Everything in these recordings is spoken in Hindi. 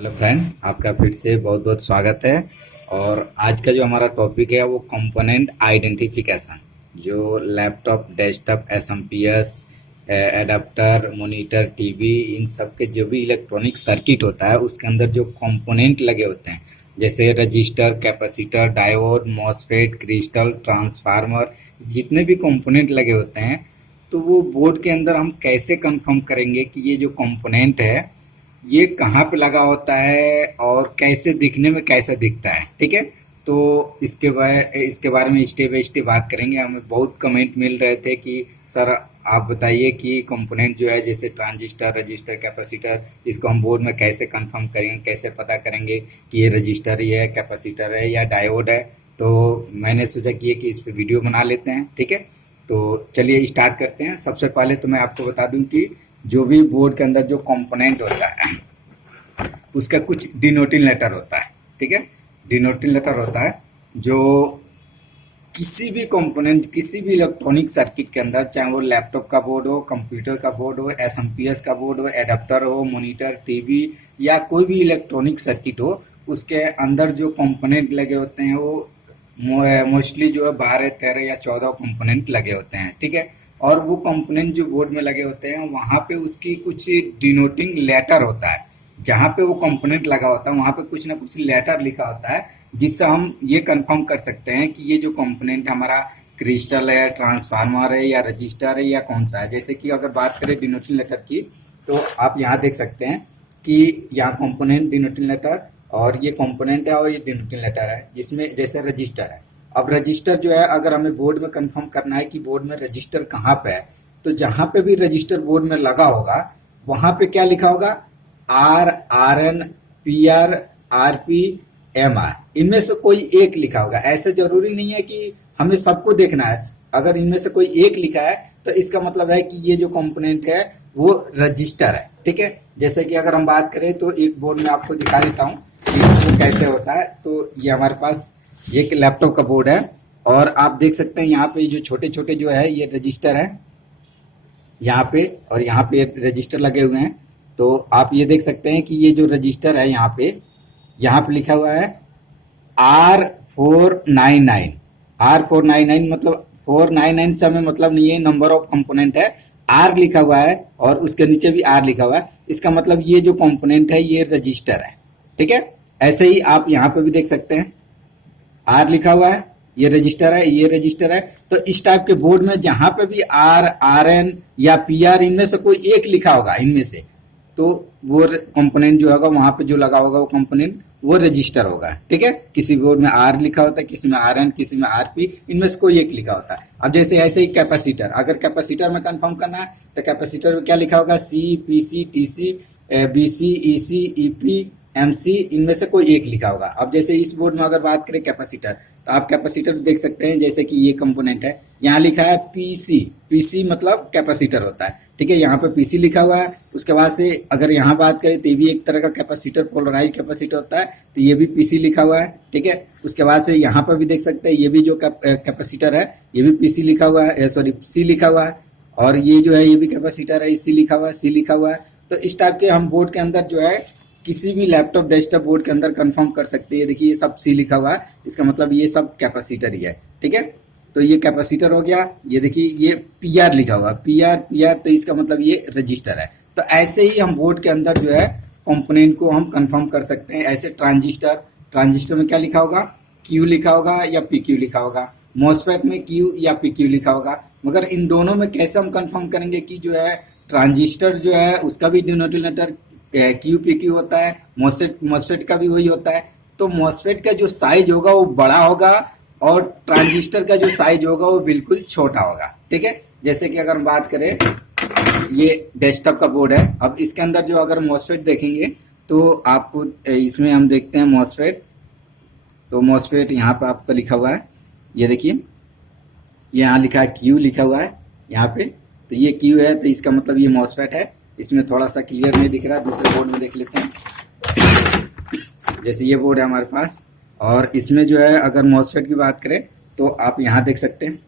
हेलो फ्रेंड, आपका फिर से बहुत बहुत स्वागत है। और आज का जो हमारा टॉपिक है वो कंपोनेंट आइडेंटिफिकेशन। जो laptop, desktop, SMPS, adapter, monitor, TV, इन सब के जो भी इलेक्ट्रॉनिक सर्किट होता है उसके अंदर जो कंपोनेंट लगे होते हैं, जैसे register, capacitor, diode, MOSFET, crystal, transformer, जितने भी कंपोनेंट लगे होते हैं, तो वो बोर्ड के अंदर हम कैसे कंफर्म करेंगे कि ये जो कंपोनेंट है ये कहाँ पे लगा होता है और कैसे दिखने में कैसा दिखता है। ठीक है, तो इसके बारे में स्टेप बाय स्टेप बात करेंगे। हमें बहुत कमेंट मिल रहे थे कि सर आप बताइए कि कंपोनेंट जो है जैसे ट्रांजिस्टर, रजिस्टर, कैपेसिटर, इसको हम बोर्ड में कैसे कंफर्म करेंगे, कैसे पता करेंगे कि ये रजिस्टर ही है, कैपेसिटर है या डायोड है। तो मैंने सोचा कि इस पे वीडियो बना लेते हैं। ठीक है, तो चलिए स्टार्ट करते हैं। सबसे पहले तो मैं आपको बता दूं कि जो भी बोर्ड के अंदर जो कंपोनेंट होता है उसका कुछ डिनोटिंग लेटर होता है। ठीक है, डिनोटिंग लेटर होता है जो किसी भी कंपोनेंट, किसी भी इलेक्ट्रॉनिक सर्किट के अंदर, चाहे वो लैपटॉप का बोर्ड हो, कंप्यूटर का बोर्ड हो, एसएमपीएस का बोर्ड हो, एडाप्टर हो, मॉनिटर, टीवी या कोई भी इलेक्ट्रॉनिक सर्किट हो, उसके अंदर जो कंपोनेंट लगे होते हैं वो मोस्टली जो है 12, 13 या 14 कंपोनेंट लगे होते हैं। ठीक है, और वो कंपोनेंट जो बोर्ड में लगे होते हैं वहां पे उसकी कुछ डिनोटिंग लेटर होता है। जहाँ पे वो कंपोनेंट लगा होता है वहां पे कुछ ना कुछ लेटर लिखा होता है, जिससे हम ये कंफर्म कर सकते हैं कि ये जो कंपोनेंट हमारा क्रिस्टल है, ट्रांसफार्मर है या रजिस्टर है या कौन सा है। जैसे कि अगर बात करें डिनोटिंग लेटर की, तो आप यहाँ देख सकते हैं कि यहाँ कंपोनेंट, डिनोटिंग लेटर, और ये कंपोनेंट है और ये डिनोटिंग लेटर है, जिसमें जैसे रजिस्टर है। अब रजिस्टर जो है, अगर हमें बोर्ड में कंफर्म करना है कि बोर्ड में रजिस्टर कहाँ पे है, तो जहां पे भी रजिस्टर बोर्ड में लगा होगा वहां पे क्या लिखा होगा, R, R N, P R, R P, M R, इनमें से कोई एक लिखा होगा। ऐसे जरूरी नहीं है कि हमें सबको देखना है। अगर इनमें से कोई एक लिखा है तो इसका मतलब है कि ये जो कंपोनेंट है वो रजिस्टर है। ठीक है, जैसे कि अगर हम बात करें तो एक बोर्ड में आपको दिखा देता हूँ कि वो कैसे होता है। तो ये हमारे पास ये एक लैपटॉप का बोर्ड है और आप देख सकते हैं यहाँ पे जो छोटे छोटे जो है ये रजिस्टर है यहाँ पे, और यहाँ पे रजिस्टर लगे हुए हैं। तो आप ये देख सकते हैं कि ये जो रजिस्टर है यहाँ पे लिखा हुआ है R499। R499 मतलब 499 से हमें मतलब नहीं है, नंबर ऑफ कंपोनेंट है। आर लिखा हुआ है और उसके नीचे भी आर लिखा हुआ है, इसका मतलब ये जो कंपोनेंट है ये रजिस्टर है। ठीक है, ऐसे ही आप यहाँ पे भी देख सकते हैं आर लिखा हुआ है, ये रजिस्टर है, ये रजिस्टर है। तो इस टाइप के बोर्ड में जहां पे भी आर, आर एन या पी आर, इनमें से कोई एक लिखा होगा इनमें से, तो वो कंपोनेंट जो होगा वहां पे जो लगा होगा वो कंपोनेंट वो रजिस्टर होगा। ठीक है, किसी बोर्ड में आर लिखा होता है, किसी में आर एन, किसी में आर पी, इनमें से कोई एक लिखा होता है। अब जैसे ऐसे ही कैपेसिटर, अगर कैपेसिटर में कंफर्म करना है तो कैपेसिटर में क्या लिखा होगा, C, P C, T C, B C, E C, E P, M C, इनमें से कोई एक लिखा होगा। अब जैसे इस बोर्ड में अगर बात करें कैपेसिटर, तो आप कैपेसिटर देख सकते हैं, जैसे कि ये कंपोनेंट है, यहाँ लिखा है पीसी। पीसी मतलब कैपेसिटर होता है। ठीक है, यहाँ पे पीसी लिखा हुआ है। उसके बाद से अगर यहाँ बात करें तो ये भी एक तरह का कैपेसिटर, पोलराइज कैपेसिटर होता है, तो ये भी पीसी लिखा हुआ है। ठीक है, उसके बाद से यहाँ पर भी देख सकते हैं ये भी जो कैपेसिटर है ये भी पीसी लिखा हुआ है, सॉरी सी लिखा हुआ है। और ये जो है ये भी कैपेसिटर है, सी लिखा हुआ है, सी लिखा हुआ है। तो इस टाइप के हम बोर्ड के अंदर जो है किसी भी लैपटॉप, डेस्कटॉप बोर्ड के अंदर कंफर्म कर सकते हैं। देखिए ये सब सी लिखा हुआ है, इसका मतलब ये सब कैपेसिटर ही है। ठीक है, तो ये कैपेसिटर हो गया। ये देखिए ये पी आर लिखा हुआ है, पी आर, पी आर, तो इसका मतलब ये रजिस्टर है। तो ऐसे ही हम बोर्ड के अंदर जो है कंपोनेंट को हम कंफर्म कर सकते हैं। ऐसे ट्रांजिस्टर, ट्रांजिस्टर में क्या लिखा होगा, क्यू लिखा होगा या पी क्यू लिखा होगा। मॉसफेट में क्यू या पी क्यू लिखा होगा। मगर इन दोनों में कैसे हम कंफर्म करेंगे कि जो है ट्रांजिस्टर जो है उसका भी डिनोमिनेटर क्यू पी क्यू होता है, मॉसफेट का भी वही होता है। तो मॉसफेट का जो साइज होगा वो बड़ा होगा और ट्रांजिस्टर का जो साइज होगा वो बिल्कुल छोटा होगा। ठीक है, जैसे कि अगर हम बात करें ये डेस्कटॉप का बोर्ड है, अब इसके अंदर जो अगर मॉसफेट देखेंगे तो आपको इसमें हम देखते हैं मॉसफेट। तो मॉसफेट यहाँ पे आपका लिखा हुआ है, ये देखिए यहाँ लिखा है क्यू लिखा हुआ है यहाँ पे। तो ये क्यू है तो इसका मतलब ये मॉसफेट है। इसमें थोड़ा सा क्लियर नहीं दिख रहा, दूसरे बोर्ड में देख लेते हैं। जैसे ये बोर्ड है हमारे पास, और इसमें जो है अगर मॉसफेट की बात करें तो आप यहाँ देख सकते हैं,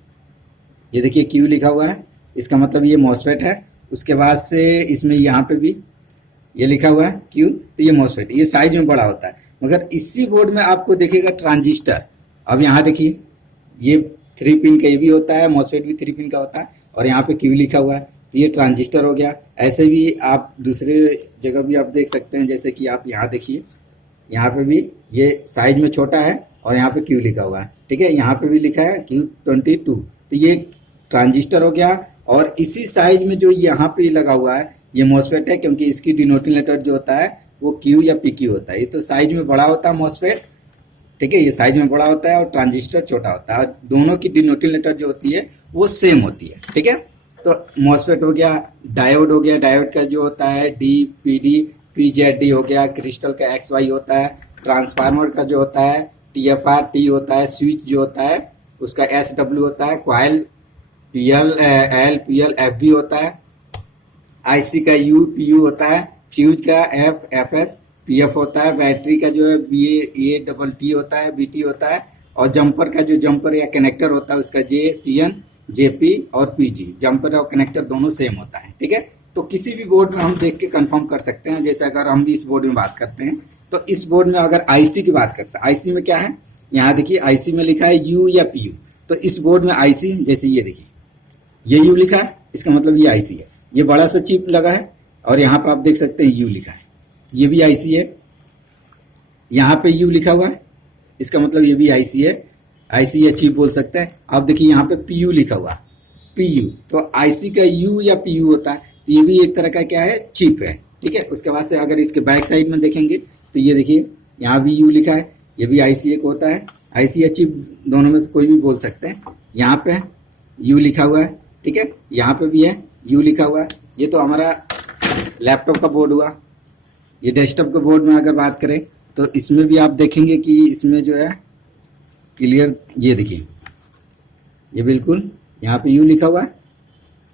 ये देखिए क्यू लिखा हुआ है, इसका मतलब ये मॉसफेट है। उसके बाद से इसमें यहाँ पे भी ये लिखा हुआ है क्यू, तो ये मॉसफेट, ये साइज में बड़ा होता है। मगर इसी बोर्ड में आपको देखेगा ट्रांजिस्टर। अब यहाँ देखिए, ये 3 पिन का ये भी होता है, मॉसफेट भी 3 पिन का होता है, और यहाँ पे क्यू लिखा हुआ है, तो ये ट्रांजिस्टर हो गया। ऐसे भी आप दूसरे जगह भी आप देख सकते हैं, जैसे कि आप यहाँ देखिए, यहाँ पे भी ये साइज में छोटा है और यहाँ पे क्यू लिखा हुआ है, ठीक है। यहाँ पे भी लिखा है Q22, तो ये ट्रांजिस्टर हो गया। और इसी साइज में जो यहाँ पे लगा हुआ है ये मॉसफेट है, क्योंकि इसकी डिनोटिंग लेटर जो होता है वो क्यू या पी क्यू होता है। ये तो साइज में बड़ा होता है मॉसफेट, ठीक है, ये साइज में बड़ा होता है और ट्रांजिस्टर छोटा होता है, और दोनों की डिनोटिंग लेटर जो होती है वो सेम होती है, ठीक है। तो मॉसफेट हो गया, डायोड हो गया, डायोड का जो होता है D P D P Z D हो गया, क्रिस्टल का एक्स वाई होता है, ट्रांसफार्मर का जो होता है टी एफ आर टी होता है, स्विच जो होता है उसका एस डब्ल्यू होता है, coil P L L P L F B होता है, आईसी का यू पी यू होता है, फ्यूज का F F S P F होता है, बैटरी का जो है बी ए डबल टी होता है, बी टी होता है, और जंपर का जो जंपर या कनेक्टर होता है उसका जे सी एन जे पी और पी जी, जंपर और कनेक्टर दोनों सेम होता है, ठीक है। तो किसी भी बोर्ड में हम देख के कंफर्म कर सकते हैं। जैसे अगर हम भी इस बोर्ड में बात करते हैं, तो इस बोर्ड में अगर आईसी की बात करते हैं, आईसी में क्या है, यहाँ देखिए आईसी में लिखा है यू या पी यू, तो इस बोर्ड में आईसी, जैसे ये देखिए ये यू लिखा है, इसका मतलब ये आईसी है। ये बड़ा सा चिप लगा है और यहाँ पे आप देख सकते हैं यू लिखा है, ये भी आईसी है। यहाँ पे यू लिखा हुआ है, इसका मतलब ये भी आईसी है, आईसी या चिप बोल सकते हैं। आप देखिए यहाँ पे पीयू लिखा हुआ, पीयू, तो आईसी का यू या पीयू होता है, तो ये भी एक तरह का क्या है, चिप है, ठीक है। उसके बाद से अगर इसके बैक साइड में देखेंगे तो ये देखिए यहाँ भी यू लिखा है, ये भी आईसी एक होता है, आईसी या चिप दोनों में से कोई भी बोल सकते हैं। यहाँ पे यू लिखा हुआ है, ठीक है, यहाँ पे भी है यू लिखा हुआ है। ये तो हमारा लैपटॉप का बोर्ड हुआ। ये डेस्कटॉप के बोर्ड में अगर बात करें तो इसमें भी आप देखेंगे कि इसमें जो है क्लियर, ये देखिए ये बिल्कुल यहाँ पे यू लिखा हुआ है,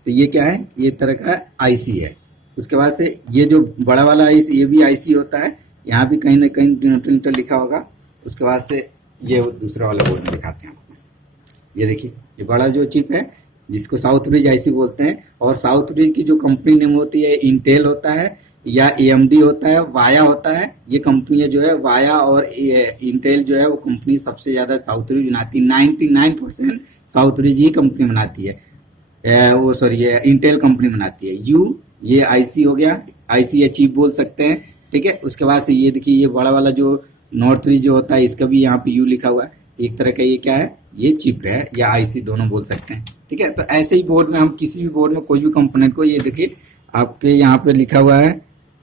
तो ये क्या है, ये तरह का आईसी है। उसके बाद से ये जो बड़ा वाला आईसी, ये भी आईसी होता है, यहाँ भी कहीं ना कहीं डिनोटिनेटर लिखा होगा। उसके बाद से ये दूसरा वाला बोर्ड में दिखाते हैं आपको। ये देखिए ये बड़ा जो चिप है जिसको साउथ ब्रिज आईसी बोलते हैं, और साउथ ब्रिज की जो कंपनी नेम होती है इंटेल होता है या एएमडी होता है, वाया होता है। ये कंपनी जो है वाया और इंटेल जो है वो कंपनी सबसे ज़्यादा साउथ ब्रिज बनाती है, 99% साउथ ब्रिज ही कंपनी बनाती है, वो सॉरी ये इंटेल कंपनी बनाती है। यू ये आईसी हो गया, आईसी या चिप बोल सकते हैं, ठीक है। उसके बाद से ये देखिए ये बड़ा वाला जो नॉर्थ ब्रिज जो होता है इसका भी यहाँ पे यू लिखा हुआ है, एक तरह का ये क्या है, ये चिप है या आईसी दोनों बोल सकते हैं, ठीक है। तो ऐसे ही बोर्ड में हम किसी भी बोर्ड में कोई भी कंपोनेंट को, ये देखिए आपके यहाँ पे लिखा हुआ है,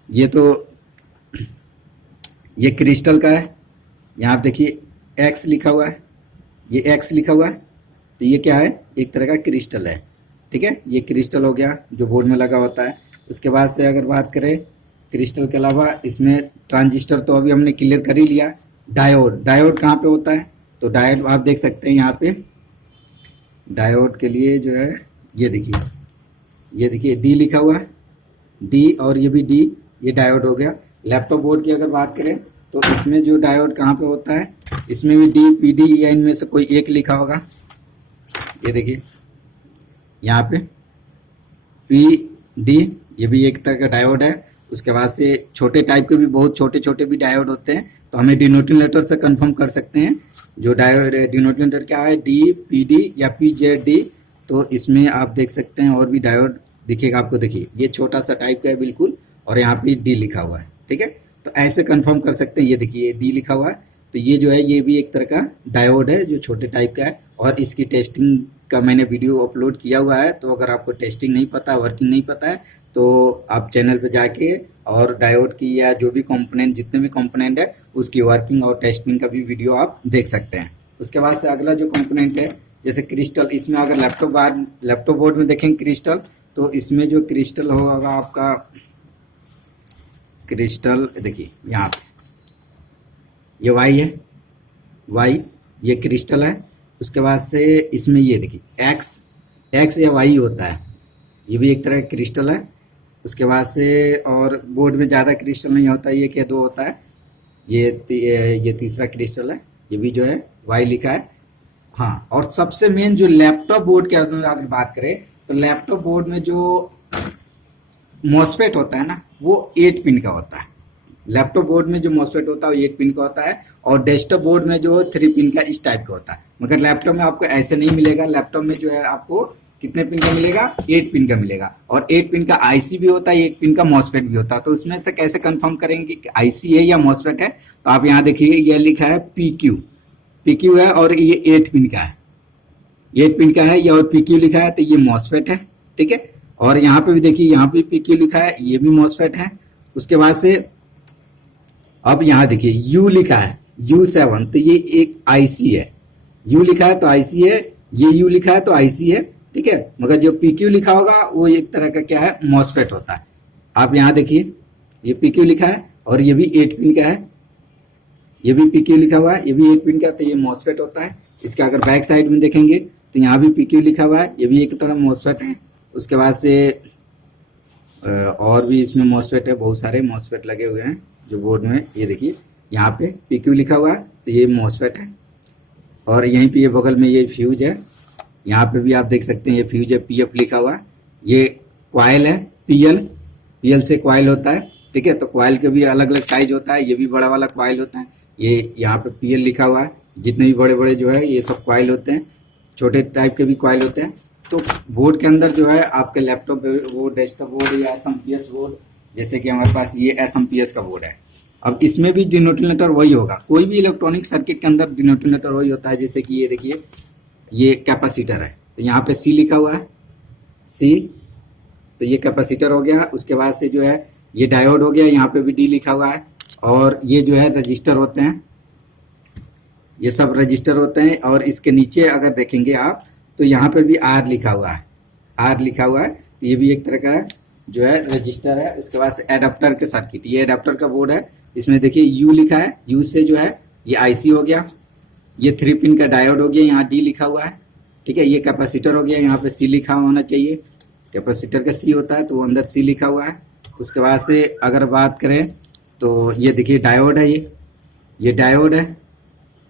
ये तो ये क्रिस्टल का है, यहाँ पे देखिए एक्स लिखा हुआ है, ये एक्स लिखा हुआ है, तो ये क्या है, एक तरह का क्रिस्टल है, ठीक है। ये क्रिस्टल हो गया जो बोर्ड में लगा होता है। उसके बाद से अगर बात करें क्रिस्टल के अलावा इसमें ट्रांजिस्टर तो अभी हमने क्लियर कर ही लिया। डायोड, डायोड कहाँ पे होता है, तो डायोड आप देख सकते हैं यहाँ पे, डायोड के लिए जो है ये देखिए डी लिखा हुआ है, डी और ये भी डी, ये डायोड हो गया। लैपटॉप बोर्ड की अगर बात करें तो इसमें जो डायोड कहाँ पे होता है, इसमें भी डी पी डी या इनमें से कोई एक लिखा होगा। ये देखिए यहाँ पे पी डी, ये भी एक तरह का डायोड है। उसके बाद से छोटे टाइप के भी बहुत छोटे छोटे भी डायोड होते हैं, तो हमें डिनोटिनेटर से कंफर्म कर सकते हैं जो डायोड डिनोटिनेटर क्या है, डी पी डी या पी जेड डी। तो इसमें आप देख सकते हैं और भी डायोड दिखेगा आपको, देखिए ये छोटा सा टाइप का है बिल्कुल, और यहाँ पे डी लिखा हुआ है, ठीक है। तो ऐसे कंफर्म कर सकते हैं, ये देखिए डी लिखा हुआ है, तो ये जो है ये भी एक तरह का डायोड है जो छोटे टाइप का है, और इसकी टेस्टिंग का मैंने वीडियो अपलोड किया हुआ है। तो अगर आपको टेस्टिंग नहीं पता, वर्किंग नहीं पता है, तो आप चैनल पे जाके और डायोड की या जो भी कंपोनेंट, जितने भी कंपोनेंट है उसकी वर्किंग और टेस्टिंग का भी वीडियो आप देख सकते हैं। उसके बाद से अगला जो कंपोनेंट है जैसे क्रिस्टल, इसमें अगर लैपटॉप बोर्ड में देखें क्रिस्टल, तो इसमें जो क्रिस्टल होगा आपका, क्रिस्टल देखिए यहाँ पे ये वाई है, वाई ये क्रिस्टल है। उसके बाद से इसमें ये देखिए एक्स या वाई होता है, ये भी एक तरह का क्रिस्टल है। उसके बाद से और बोर्ड में ज़्यादा क्रिस्टल नहीं होता है, ये क्या दो होता है, ये तीसरा क्रिस्टल है, ये भी जो है वाई लिखा है। हाँ, और सबसे मेन जो लैपटॉप बोर्ड के अगर बात करें तो लैपटॉप बोर्ड में जो मॉसफेट होता है ना वो 8 पिन का होता है। लैपटॉप बोर्ड में जो मॉसफेट होता है वो 8 पिन का होता है और डेस्कटॉप बोर्ड में जो 3 पिन का इस टाइप का होता है। मगर लैपटॉप में आपको ऐसे नहीं मिलेगा। लैपटॉप में जो है आपको कितने पिन का मिलेगा, 8 पिन का मिलेगा। और 8 पिन का आईसी भी होता है, 8 पिन का मॉसफेट भी होता है। तो उसमें से कैसे कंफर्म करेंगे कि आईसी है या मॉसफेट है? तो आप यहाँ देखिए, ये लिखा है पीक्यू, पीक्यू है और ये 8 पिन का है, 8 पिन का है ये, और पीक्यू लिखा है तो ये मॉसफेट है, ठीक है। और यहाँ पे भी देखिए, यहाँ पे पीक्यू लिखा है, ये भी मॉसफेट है। उसके बाद से अब यहाँ देखिए यू लिखा है, U7, तो ये एक आईसी है। यू लिखा है तो आईसी है, ये यू लिखा है तो आईसी है, ठीक है। मगर जो पीक्यू लिखा होगा वो एक तरह का क्या है, मॉसफेट होता है। आप यहाँ देखिए, ये पीक्यू लिखा है और ये भी 8 पिन का है, ये भी पीक्यू लिखा हुआ है, ये भी 8 पिन का, तो ये मॉसफेट होता है। इसके अगर बैक साइड में देखेंगे तो यहाँ भी पीक्यू लिखा हुआ है, ये भी एक तरह मॉसफेट है। उसके बाद से और भी इसमें मॉसफेट है, बहुत सारे मॉसफेट लगे हुए हैं जो बोर्ड में। ये देखिए यहाँ पे पीक्यू लिखा हुआ है तो ये मॉसफेट है। और यहीं पे ये बगल में ये फ्यूज है, यहाँ पे भी आप देख सकते हैं ये फ्यूज है, पीएफ लिखा हुआ है। ये क्वाइल है, पीएल, पीएल से क्वाइल होता है, ठीक है। तो क्वाइल के भी अलग अलग साइज होता है, ये भी बड़ा वाला क्वाइल होता है। ये यहाँ पे पीएल लिखा हुआ है। जितने भी बड़े बड़े जो है ये सब क्वाइल होते हैं, छोटे टाइप के भी क्वाइल होते हैं। तो बोर्ड के अंदर जो है आपके लैपटॉप बोर्ड, डेस्कटॉप बोर्ड या एसएमपीएस बोर्ड, जैसे कि हमारे पास ये एसएमपीएस का बोर्ड है। अब इसमें भी डिनोटिनेटर वही होगा, कोई भी इलेक्ट्रॉनिक सर्किट के अंदर डिनोटिनेटर वही होता है। जैसे कि ये देखिए, ये कैपेसिटर है तो यहाँ पे सी लिखा हुआ है, सी, तो ये कैपेसिटर हो गया। उसके बाद से जो है ये डायोड हो गया, यहाँ पे भी डी लिखा हुआ है। और ये जो है रजिस्टर होते हैं, ये सब रजिस्टर होते हैं। और इसके नीचे अगर देखेंगे आप तो यहाँ पे भी आर लिखा हुआ है, आर लिखा हुआ है, तो ये भी एक तरह का जो है रजिस्टर है। उसके बाद से एडाप्टर के सर्किट, ये एडाप्टर का बोर्ड है। इसमें देखिए यू लिखा है, यू से जो है ये आईसी हो गया, ये 3 पिन का डायोड हो गया, यहाँ डी लिखा हुआ है, ठीक है। ये कैपेसिटर हो गया, यहाँ पे सी लिखा होना चाहिए, कैपेसिटर का सी होता है तो वो अंदर सी लिखा हुआ है। उसके बाद से अगर बात करें तो ये देखिए डायोड है, ये डायोड है,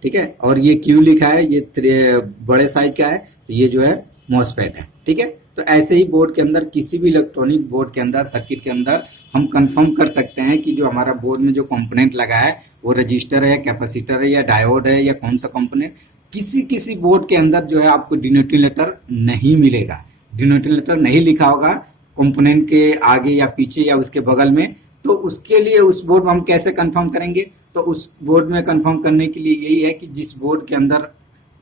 ठीक है। और ये क्यू लिखा है, ये बड़े साइज का है, तो ये जो है मॉसफेट है, ठीक है। तो ऐसे ही बोर्ड के अंदर, किसी भी इलेक्ट्रॉनिक बोर्ड के अंदर, सर्किट के अंदर हम कंफर्म कर सकते हैं कि जो हमारा बोर्ड में जो कंपोनेंट लगा है वो रजिस्टर है, कैपेसिटर है या डायोड है या कौन सा कंपोनेंट। किसी बोर्ड के अंदर जो है आपको डिनोटिनेटर नहीं मिलेगा, डिनोटिनेटर नहीं लिखा होगा कंपोनेंट के आगे या पीछे या उसके बगल में। तो उसके लिए उस बोर्ड में हम कैसे कंफर्म करेंगे? तो उस बोर्ड में कंफर्म करने के लिए यही है कि जिस बोर्ड के अंदर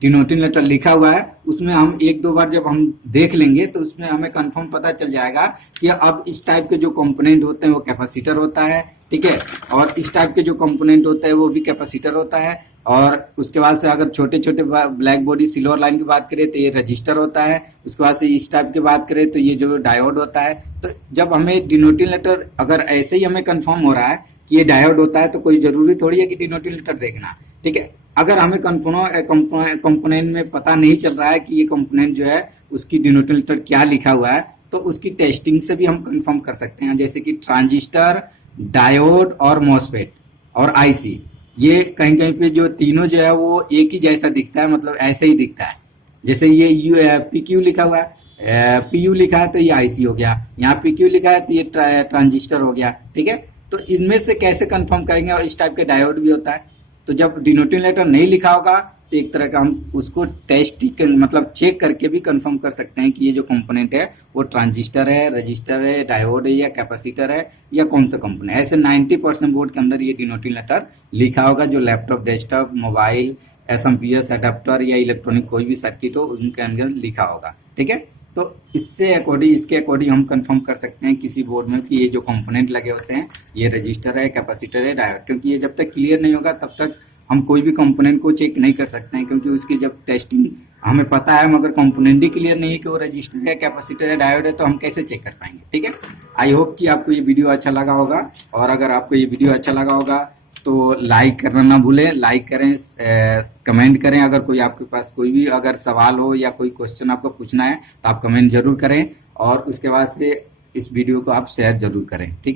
डिनोटिनेटर लिखा हुआ है उसमें हम 1-2 बार जब हम देख लेंगे तो उसमें हमें कंफर्म पता चल जाएगा कि अब इस टाइप के जो कंपोनेंट होते हैं वो कैपेसिटर होता है, ठीक है। और इस टाइप के जो कंपोनेंट होते हैं वो भी कैपेसिटर होता है। और उसके बाद से अगर छोटे छोटे ब्लैक बॉडी सिल्वर लाइन की बात करें तो ये रजिस्टर होता है। उसके बाद से इस टाइप की बात करें तो ये जो डायोड होता है। तो जब हमें डिनोटिनेटर अगर ऐसे ही हमें कंफर्म हो रहा है कि ये डायोड होता है तो कोई जरूरी थोड़ी है कि डिनोटिनेटर देखना, ठीक है। अगर हमें कंपोनेंट में पता नहीं चल रहा है कि ये कंपोनेंट जो है उसकी डिनोटिनेटर क्या लिखा हुआ है, तो उसकी टेस्टिंग से भी हम कंफर्म कर सकते हैं। जैसे कि ट्रांजिस्टर, डायोड और मॉसफेट और आईसी, ये कहीं कहीं पे जो तीनों जो है वो एक ही जैसा दिखता है, मतलब ऐसे ही दिखता है। जैसे ये पीक्यू लिखा हुआ है, पीयू लिखा है तो ये आईसी हो गया, यहाँ पीक्यू लिखा है तो ये ट्रांजिस्टर हो गया, ठीक है। तो इनमें से कैसे कंफर्म करेंगे? और इस टाइप के डायोड भी होता है। तो जब डिनोटिनेटर नहीं लिखा होगा तो एक तरह का हम उसको टेस्ट मतलब चेक करके भी कंफर्म कर सकते हैं कि ये जो कंपोनेंट है वो ट्रांजिस्टर है, रजिस्टर है, डायोड है या कैपेसिटर है या कौन सा कंपोनेंट। ऐसे 90% बोर्ड के अंदर ये डिनोटिनेटर लिखा होगा, जो laptop, desktop, mobile, SMPS, adapter या इलेक्ट्रॉनिक कोई भी सर्किट हो उनके अंदर लिखा होगा, ठीक है। तो इसके अकॉर्डिंग हम कंफर्म कर सकते हैं किसी बोर्ड में कि ये जो कंपोनेंट लगे होते हैं ये रजिस्टर है, कैपेसिटर है, डायोड। क्योंकि ये जब तक क्लियर नहीं होगा तब तक हम कोई भी कंपोनेंट को चेक नहीं कर सकते हैं, क्योंकि उसकी जब टेस्टिंग हमें पता है मगर कंपोनेंट ही क्लियर नहीं है कि वो रजिस्टर है, कैपेसिटर है, डायोड है, तो हम कैसे चेक कर पाएंगे, ठीक है। आई होप कि आपको ये वीडियो अच्छा लगा होगा। और अगर आपको ये वीडियो अच्छा लगा होगा तो लाइक करना ना भूलें, लाइक करें, कमेंट करें। अगर कोई आपके पास कोई भी अगर सवाल हो या कोई क्वेश्चन आपको पूछना है तो आप कमेंट जरूर करें। और उसके बाद से इस वीडियो को आप शेयर जरूर करें, ठीक है।